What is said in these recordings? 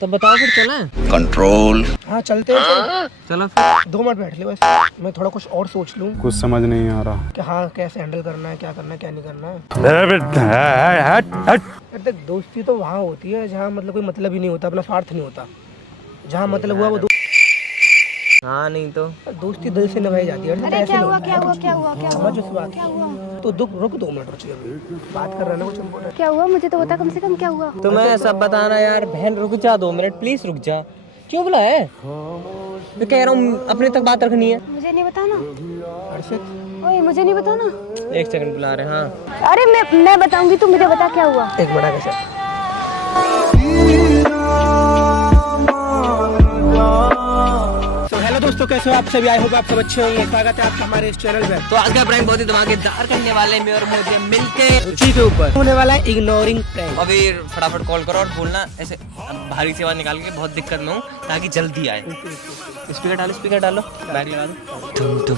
तो बताओ फिर चलें। कंट्रोल। हाँ चलते हैं। चलो फिर। 2 मिनट बैठ ले बस, मैं थोड़ा कुछ और सोच लूँ कुछ समझ नहीं आ रहा। कि हाँ कैसे हैंडल करना है, क्या करना है, क्या नहीं करना है। यार देख, दोस्ती तो वहाँ होती है जहाँ मतलब कोई मतलब ही नहीं होता, अपना स्वार्थ नहीं होता। जहाँ मतलब हुआ वो हाँ नहीं तो दोस्ती दिल से निभाई जाती है। अरे क्या हुआ क्या हुआ क्या हुआ क्या समझ उस बात क्या हुआ तो दुख रुक 2 मिनट रुक, अभी बात कर रहे हैं ना कुछ इम्पोर्टेंट। क्या हुआ मुझे तो बता कम से कम क्या हुआ। तुम्हें सब बताना यार। बहन रुक जा 2 मिनट प्लीज, रुक जा। क्यों बुलाया है? मैं कह रहा हूँ अपने तक बात रखनी है। मुझे नहीं बताना। हर्षित ओए मुझे नहीं बताना। 1 सेकंड बुला रहे हैं। हाँ अरे मैं बताऊंगी, तू मुझे बता क्या हुआ। एक बड़ा कैसे। हेलो दोस्तों, कैसे हो आप सभी? आई होप आप सब अच्छे होंगे। स्वागत है आपका हमारे इस चैनल पे। तो आज का प्रैंक बहुत ही धमाकेदार करने वाले हैं मैं और मोदी मिलके। रुचि के ऊपर होने वाला है इग्नोरिंग प्रैंक। अभी फटाफट कॉल करो और बोलना ऐसे भारी से आवाज निकाल के, बहुत दिक्कत में हूँ ताकि जल्दी आए। स्पीकर डालो बैग लगा दो। तुम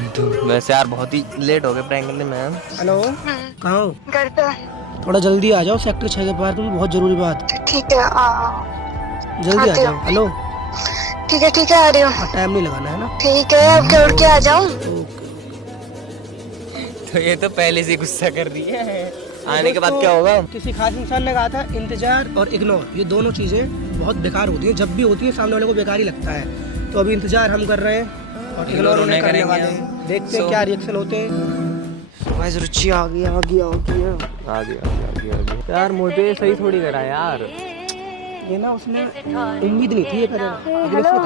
वैसे यार बहुत ही लेट हो गए प्रैंक करने में। हेलो, कहाँ हो? घर पे। थोड़ा जल्दी आ जाओ, सेक्टर 6 के पास में बहुत जरूरी बात। ठीक है जल्दी आ जाओ। हेलो, ठीक है आ रही हूँ। टाइम नहीं लगाना है ना। ठीक है अब क्या उठ के आ जाऊँ। तो ये तो पहले से गुस्सा कर रही है। आने के बाद क्या होगा? किसी खास इंसान ने कहा था इंतजार और इग्नोर, ये दोनों चीजें बहुत बेकार होती हैं। जब भी होती है सामने वाले को बेकार ही लगता है। तो अभी इंतजार हम कर रहे हैं और इग्नोर उन्हें करने वाले हैं। देखते हैं क्या रिएक्शन होते हैं। गाइस रुचि आ गया। यार मुझे सही थोड़ी करा यार। ये ना उसने उम्मीद नहीं थी ये करेगा।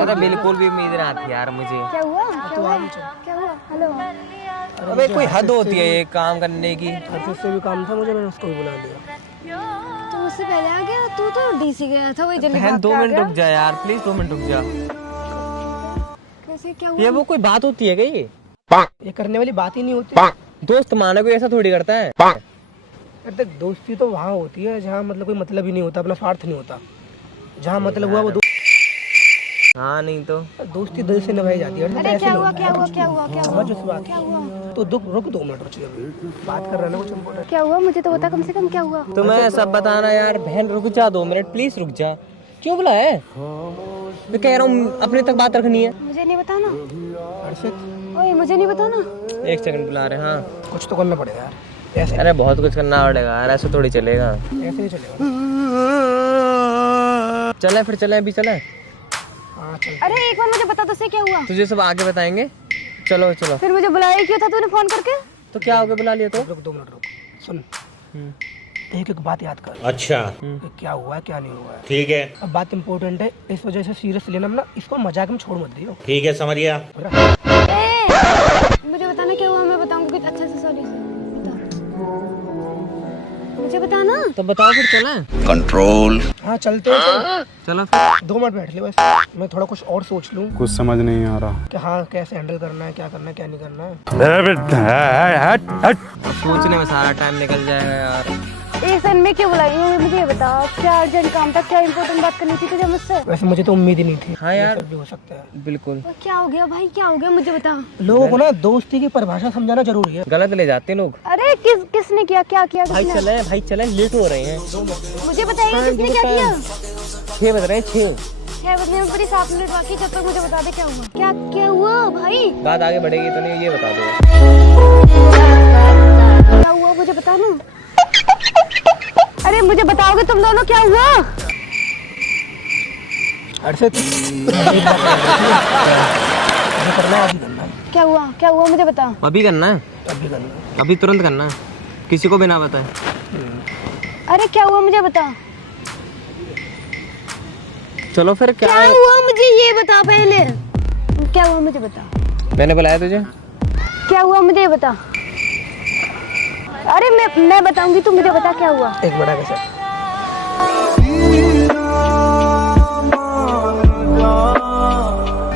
अरे बिल्कुल भी उम्मीद ना थी यार मुझे। क्या हुआ हेलो। अबे कोई हद होती है ये काम करने की। हर्षित से भी काम था मुझे, मैंने उसको भी बुला लिया। तू मुझसे पहले आ गया। तू तो डीसी गया था, वही जल्दी बहन भाग 2 के आ मिनट गया। रुक जा यार प्लीज, 2 मिनट रुक जा। कैसे क्या हुआ। ये वो कोई बात होती है क्या ये? ये करने वाली बात ही नहीं होती। दोस्त माना कोई ऐसा थोड़ी करता है। यार देख, दोस्ती तो वहाँ होती है जहाँ मतलब कोई मतलब ही नहीं होता, अपना स्वार्थ नहीं होता। जहाँ मतलब हुआ वो हाँ नहीं तो दोस्ती दिल से निभाई जाती है। अरे क्या हुआ क्या हुआ क्या हुआ क्या हुआ समझ उस बात क्या हुआ तो दुख रुक 2 मिनट रुक, अभी बात कर रहे हैं ना कुछ इम्पोर्टेंट। क्या हुआ मुझे तो बता कम से कम क्या हुआ। तुम्हें सब बताना यार। बहन रुक जा 2 मिनट प्लीज, रुक जा। क्यों बुलाया है? मैं कह रहा हूँ अपने तक बात रखनी है। मुझे नहीं बताना। हर्षित ओए मुझे नहीं बताना। 1 सेकंड बुला रहे हैं। हाँ कुछ तो करना पड़ेगा यार, ऐसे अरे बहुत कुछ करना पड़ेगा यार, ऐसे थोड़ी चलेगा। ऐसे नहीं चलेगा। चले फिर चले, अभी चले। हाँ चल। अरे एक बार मुझे बता तो सही क्या हुआ। तुझे सब आगे बताएंगे। चलो फिर मुझे बुलाया क्यों था तूने फोन करके। तो क्या हो गया, बुला लिया तो। रुक 2 मिनट रुक, सुन एक एक बात याद कर। अच्छा कि क्या हुआ है क्या नहीं हुआ है। ठीक है, अब बात इम्पोर्टेंट है, इस वजह से सीरियस लेना ना, इसको मजाक में छोड़ मत दियो। ठीक है, समझ गया। मुझे बताना क्या हुआ, मैं बताऊंगी कुछ अच्छे से। सॉरी मुझे बताना। तो बताओ फिर चलें। कंट्रोल। हाँ चलते हैं। चलो फिर। 2 मिनट बैठ ले बस, मैं थोड़ा कुछ और सोच लूँ कुछ समझ नहीं आ रहा। कि हाँ कैसे हैंडल करना है, क्या करना है, क्या नहीं करना है। सोचने में सारा टाइम निकल जाएगा यार। एक सेकंड में क्यों बुलाई हूँ मुझे ये बता। क्या अर्जेंट काम था, क्या इंपॉर्टेंट बात करनी थी तुझे मुझसे। वैसे मुझे तो उम्मीद ही नहीं थी। हाँ यार। ये सब भी हो सकता है। बिल्कुल। और क्या हो गया भाई, क्या हो गया मुझे बता। लोगों को ना दोस्ती की परिभाषा समझाना जरूरी है। गलत ले जाते हैं लोग। अरे किसने किया, क्या किया भाई किसने। चले लेट हो रहे हैं। मुझे बताइए किसने क्या किया। 6 बज रहे हैं, 6। 6 बजने में पूरी 7 मिनट बाकी, जब तक मुझे बता दे क्या हुआ। क्या हुआ भाई। बात आगे बढ़ेगी तो नहीं, ये बता दो। क्या हुआ मुझे बता ना। अरे मुझे बताओगे तुम दोनों क्या हुआ। हर्षित करना है, अभी करना है। क्या हुआ मुझे बता। अभी करना है, अभी करना है। अभी तुरंत करना है, किसी को भी ना बताए। अरे क्या हुआ मुझे बता। चलो फिर क्या हुआ मुझे ये बता पहले। क्या हुआ मुझे बता। मैंने बुलाया तुझे। क्या हुआ मुझे ये बता। अरे मैं बताऊंगी, तू मुझे बता क्या हुआ। एक बड़ा कैसे।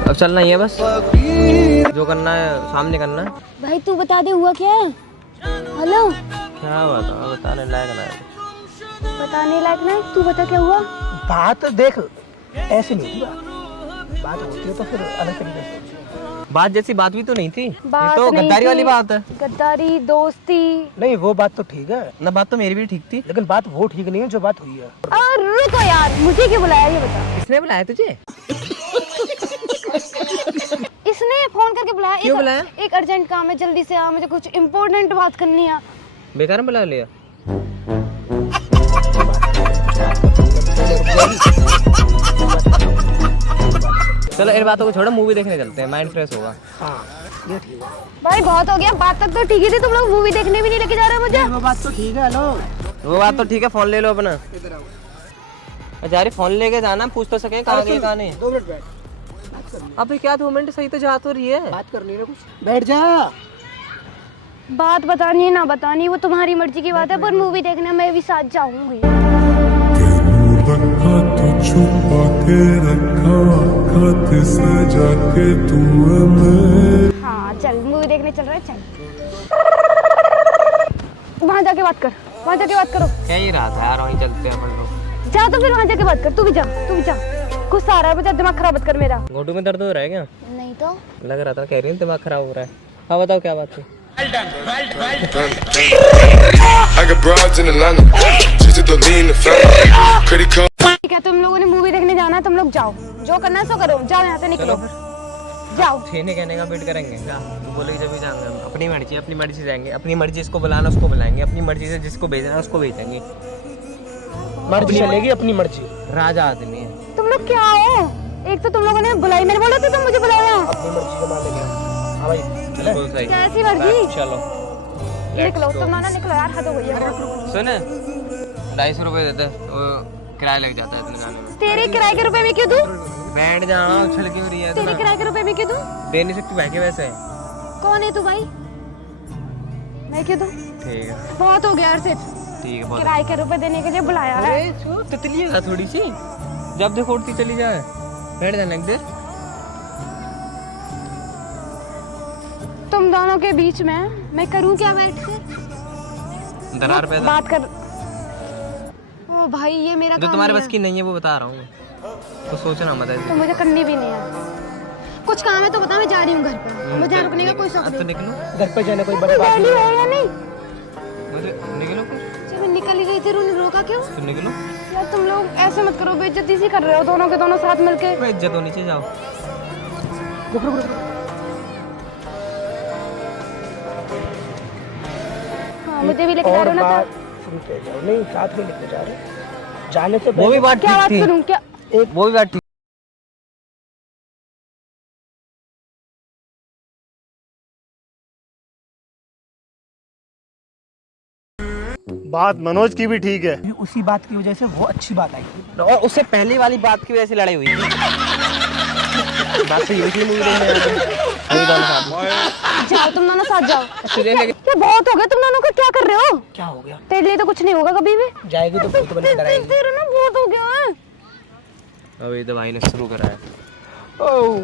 अब चलना ही है बस, जो करना है सामने करना है। भाई तू बता दे हुआ क्या है। हेलो क्या हुआ था बताने लायक ना। बताने लायक ना, तू बता क्या हुआ। बात देख ऐसे नहीं होती, बात होती है तो फिर अलग तरीके से। बात जैसी बात भी तो नहीं थी, ये बात तो नहीं गद्दारी थी। वाली बात है गद्दारी दोस्ती। नहीं वो बात तो ठीक है, ना। बात तो मेरी भी ठीक थी। लेकिन बात वो ठीक नहीं है जो बात हुई है। और रुको यार, मुझे क्यों बुलाया ये बता। किसने बुलाया तुझे? इसने फोन करके बुलाया। क्यों बुलाया? एक अर्जेंट काम है, जल्दी से आ, मुझे कुछ इम्पोर्टेंट बात करनी है। बेकार में बुला लिया। चलो इन बातों को छोड़ो, मूवी देखने चलते हैं, माइंड फ्रेश होगा। हाँ ये ठीक है। भाई बहुत हो गया, बात तक तो ठीक ही थी, तुम लोग मूवी देखने भी नहीं लेके जा रहे हो मुझे। वो बात तो ठीक है। हेलो वो बात तो ठीक है, फोन ले लो अपना। जा रही फोन लेके जाना, पूछ तो सके कहाँ गए कहाँ नहीं। 2 मिनट बैठ, अबे क्या 2 मिनट, सही तो जा तो रही है। बात करनी है ना कुछ। बैठ जा। बात बतानी है ना बतानी, वो तुम्हारी मर्जी की बात है, पर मूवी देखने मैं भी साथ जाऊंगी। रखा तो छुपा के रखा खात सजा के तू हाँ चल, मूवी देखने चल रहे हैं, चल। वहाँ जाके बात कर, वहाँ जाके बात करो। क्या ही रहा था यार, वहीं चलते हैं अपन लोग। जा तो फिर वहाँ जाके बात कर, तू भी जा, तू भी जा। गुस्सा आ रहा है मुझे, दिमाग खराब मत कर मेरा। घोटू में दर्द हो रहा है क्या? नहीं तो लग रहा था, कह रही है दिमाग खराब हो रहा है। हाँ बताओ क्या बात थी? I got broads in Atlanta, just to lean the family, credit card. ठीक है, तुम लोगों ने मूवी देखने जाना है, तुम लोग जाओ, जो करना है सो करो, जाओ यहाँ से निकलो, जाओ। छेने कहने का वेट करेंगे क्या? तो बोले जब भी जाएंगे हम, अपनी मर्जी से जाएंगे, अपनी मर्जी जिसको बुलाना उसको बुलाएंगे, अपनी मर्जी से जिसको भेजना उसको भेजेंगे। मर्जी चलेगी, अपनी मर्जी। राजा आदमी है। तुम लोग क्या हो? एक तो तुम लोगों ने बुलाई, मैंने बोला था तुम मुझे बुलाया। अपनी मर्जी के मान लेंगे। हाँ भाई चले। बिल्कुल सही। कैसी मर्जी? चलो निकलो तुम ना, निकलो यार, हद हो गई है। सुन, 250 रुपए देते, वो किराया लग जाता है इतने जाने में। तेरे किराए के रुपए में क्यों दूं? बैठ जाना, उछल क्यों रही है? तेरे किराए के रुपए में क्यों दूं? दे नहीं सकती भाई के वैसे। कौन है तू भाई? मैं क्यों दूं? ठीक है बहुत हो गया अर्षित, ठीक है, बहुत किराए के रुपए देने के लिए बुलाया है। तितली है थोड़ी सी, जब देखो उड़ती चली जाए। बैठ जाना एक देर। तुम दोनों के बीच में मैं करूं क्या बैठ कर? दरार पैदा बात कर। ओ भाई ये मेरा जो काम तुम्हारे नहीं बस है। की नहीं है वो बता रहा हूँ, तो सोचना मत तो ऐसे। मुझे करनी भी नहीं है। कुछ काम है तो बता, मैं जा रही हूँ घर पे, मुझे रुकने का कोई शौक अब तो नहीं। निकलो, घर पे जाने कोई बड़ी बात रेडी नहीं है। है या नहीं? मुझे निकलो कुछ, जब मैं निकल ही गई थी, तूने रोका क्यों? तुम निकलो। यार तुम लोग ऐसे मत करो, बेइज्जती सी कर रहे हो दोनों के दोनों साथ मिलके। मैं इज्जत होनी चाहिए, जाओ। रुक रुक रुक। हाँ मुझे भी लेके जा और रहे हो ना बात तो? सुन के जाओ। नहीं साथ में लेके जा रहे, जाने से वो भी पहले बात क्या बात ठीक थी, सुनूं क्या? वो भी बात ठीक। बात मनोज की भी ठीक है। उसी बात की वजह से वो अच्छी बात आई। और उससे पहले वाली बात की वजह से लड़ाई हुई थी। बात तो ये थी, मूवी देखने वही दोनों साथ। जाओ तुम दोनों साथ जाओ। तुझे लेके ये बहुत हो गया, तुम दोनों को क्या कर रहे हो? क्या हो गया? तेरे लिए तो कुछ नहीं होगा कभी भी। जाएगी तो भूत बन के डराएगी। तेरे ना बहुत हो गया है। अभी तो भाई ने शुरू करा है। ओह,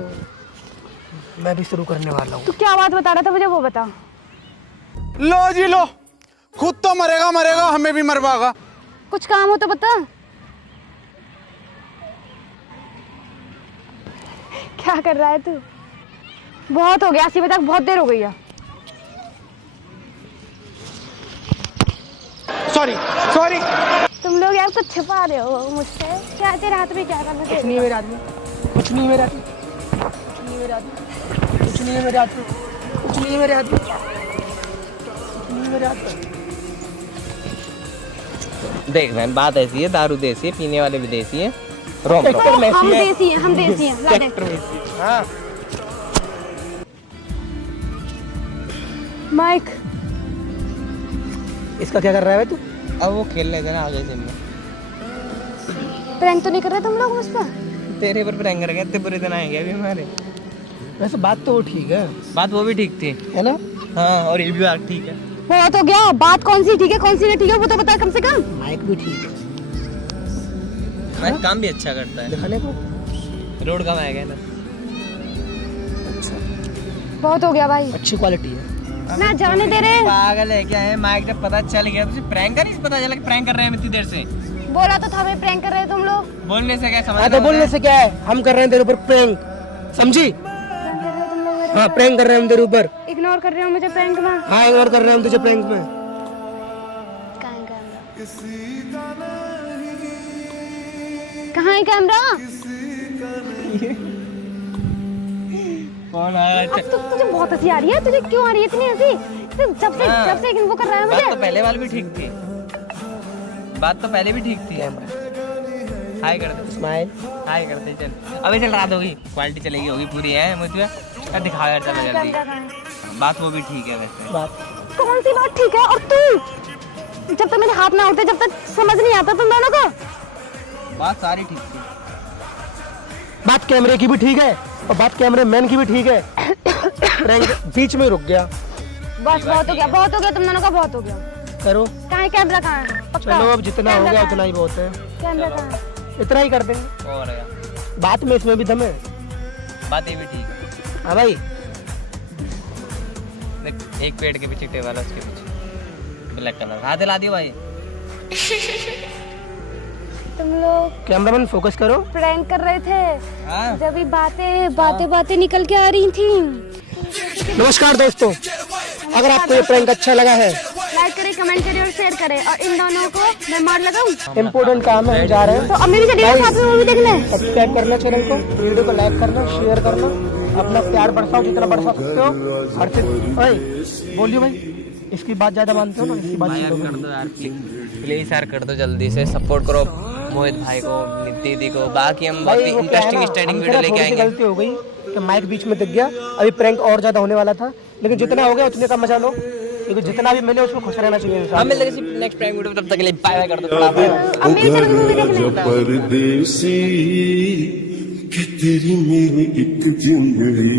मैं भी शुरू करने वाला हूँ। तू क्या बात बता रहा था मुझे वो बता। लो जी लो, खुद तो मरेगा मरेगा, हमें भी मरवाएगा। कुछ काम हो तो बता। क्या कर रहा है तू? बहुत हो गया, ऐसी बता, बहुत देर हो गई है। Sorry sorry. तुम लोग यार कुछ छिपा रहे हो मुझसे। क्या तेरे हाथ में क्या करना कुछ नहीं है मेरे आदमी, कुछ नहीं है मेरे आदमी, कुछ नहीं है मेरे आदमी, कुछ नहीं है मेरे आदमी, कुछ नहीं है मेरे आदमी, कुछ नहीं है मेरे आदमी। देख मैम, बात ऐसी है, दारू देसी है, पीने वाले भी देसी है। रोम रोम। हम देसी हैं, हम देसी हैं। ला दे। हाँ माइक, इसका क्या कर रहा है तू? अब वो खेल लेते ना आगे जिम में। प्रैंक तो नहीं कर रहे तुम लोग मुझ पर? तेरे पर प्रैंक कर गया, इतने बुरे दिन आएंगे अभी हमारे। वैसे बात तो वो ठीक है, बात वो भी ठीक थी, है ना? हाँ, और ये भी बात ठीक है। बहुत हो गया, बात कौन सी ठीक है कौन सी नहीं ठीक है वो तो बता कम से कम। माइक भी ठीक है, मैं काम भी अच्छा करता है, दिखाने को। रोड का मैं ना। बहुत हो गया भाई, अच्छी क्वालिटी है। ना जाने दे रहे। पागल है क्या है? माइक जब पता चल गया, तुझे प्रैंक का नहीं पता चला कि प्रैंक कर रहे हैं हम इतनी देर से? बोला तो था मैं प्रैंक कर रहे हैं तुम लोग। बोलने से क्या समझ? हाँ तो बोलने से क्या है, हम कर रहे हैं तेरे ऊपर प्रैंक, समझी? प्रैंक कर रहे हो तुम लोग मेरे हाँ प्रैंक कर रहे हैं हम तेरे ऊपर। इग्नोर कर रहे हो मुझे प्रैंक में? हाँ इग्नोर कर रहे हैं हम तुझे प्रैंक में। कहाँ है कैमरा? कौन आया? अब तो तुझे बहुत हंसी आ रही है। तुझे क्यों आ रही है इतनी हंसी? जब से वो कर रहा है बात मुझे। तो पहले वाली भी ठीक थी, बात तो पहले भी ठीक थी। हाय कर दे, स्माइल। हाय करते चल। अबे चल रात होगी, क्वालिटी चलेगी होगी पूरी है मुझे दिखा यार, चलो जल्दी। बात वो भी ठीक है वैसे। बात कौन सी बात ठीक है? और तू जब तक मेरे हाथ ना उठते जब तक समझ नहीं आता तुम दोनों को। बात सारी ठीक थी। बात कैमरे की भी ठीक है और बात कैमरे मैन की भी ठीक है। प्रैंक बीच में रुक गया। बस बहुत हो गया, बहुत हो गया, तुम दोनों का बहुत हो गया। करो। कहाँ है कैमरा? कहाँ है? पक्का? चलो अब जितना हो गया उतना ही बहुत है। कैमरा कहाँ है? इतना ही कर देंगे। और यार बात में इसमें भी दम है। बातें भी ठीक है। हाँ भाई देख, एक पेड़ के पीछे टेबल है, उसके पीछे ब्लैक कलर। हाथ हिला दियो भाई। तुम लोग कैमरामैन फोकस करो। प्रैंक कर रहे थे हाँ। जब ये बातें निकल के आ रही थी। नमस्कार दोस्तों, अगर आपको ये प्रैंक अच्छा लगा है लाइक करें, कमेंट करें और शेयर करें। और इन दोनों को मैं मार लगाऊं। इम्पोर्टेंट काम है, हम जा रहे हैं। तो अब मेरी चलिए साथ में मूवी देखने। सब्सक्राइब करना चैनल को, वीडियो को लाइक करना, शेयर करना, अपना प्यार बरसाओ जितना बरसा सकते हो। हर चीज ओए बोलिए भाई, इसकी बात ज्यादा मानते हो ना? इसकी बात यार कर दो यार, प्लीज यार कर दो, जल्दी से सपोर्ट करो मोहित भाई को, दीदी को। बाकी हम बहुत इंटरेस्टिंग स्टार्टिंग वीडियो लेके आएंगे। गलती हो गई कि माइक बीच में दिख गया। अभी प्रैंक और ज्यादा होने वाला था, लेकिन जितना हो गया उतने का मजा लो, क्योंकि जितना भी मिले उसको खुश रहना चाहिए इंसान। हम मिलते हैं नेक्स्ट प्रैंक वीडियो में, तब तक के लिए बाय बाय कर दो। थोड़ा अब मेरी चलोगी मूवी देखने। परदेसी कि तेरी मेरी एक जिंदगी